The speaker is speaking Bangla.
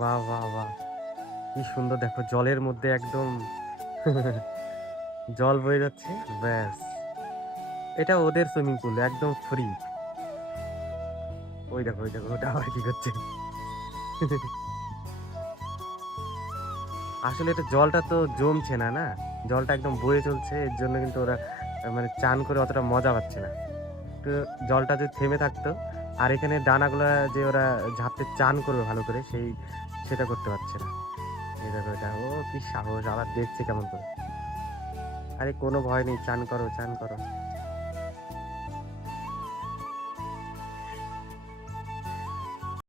বাহ বাহ বাহ, কি সুন্দর! দেখো জলের মধ্যে একদম জল বয়ে যাচ্ছে। ব্যাস, এটা ওদের সুইমিং পুল, একদম ফ্রি। ওই দেখো, ওই দেখো, ওটা আবার কি করছে! আসলে এটা জলটা তো জমছে না, না? জলটা একদম বয়ে চলছে। এর জন্য কিন্তু ওরা মানে চান করে অতটা মজা পাচ্ছে না। একটু জলটা যদি থেমে থাকতো, আর এখানে ডানাগুলা যে ওরা ঝাঁপতে চান করবে ভালো করে, সেটা করতে পারছে না। এই দেখো এটা। ও কি সাহস! আবার দেখছে কেমন করে। আরে কোনো ভয় নেই, চান করো, চান করো।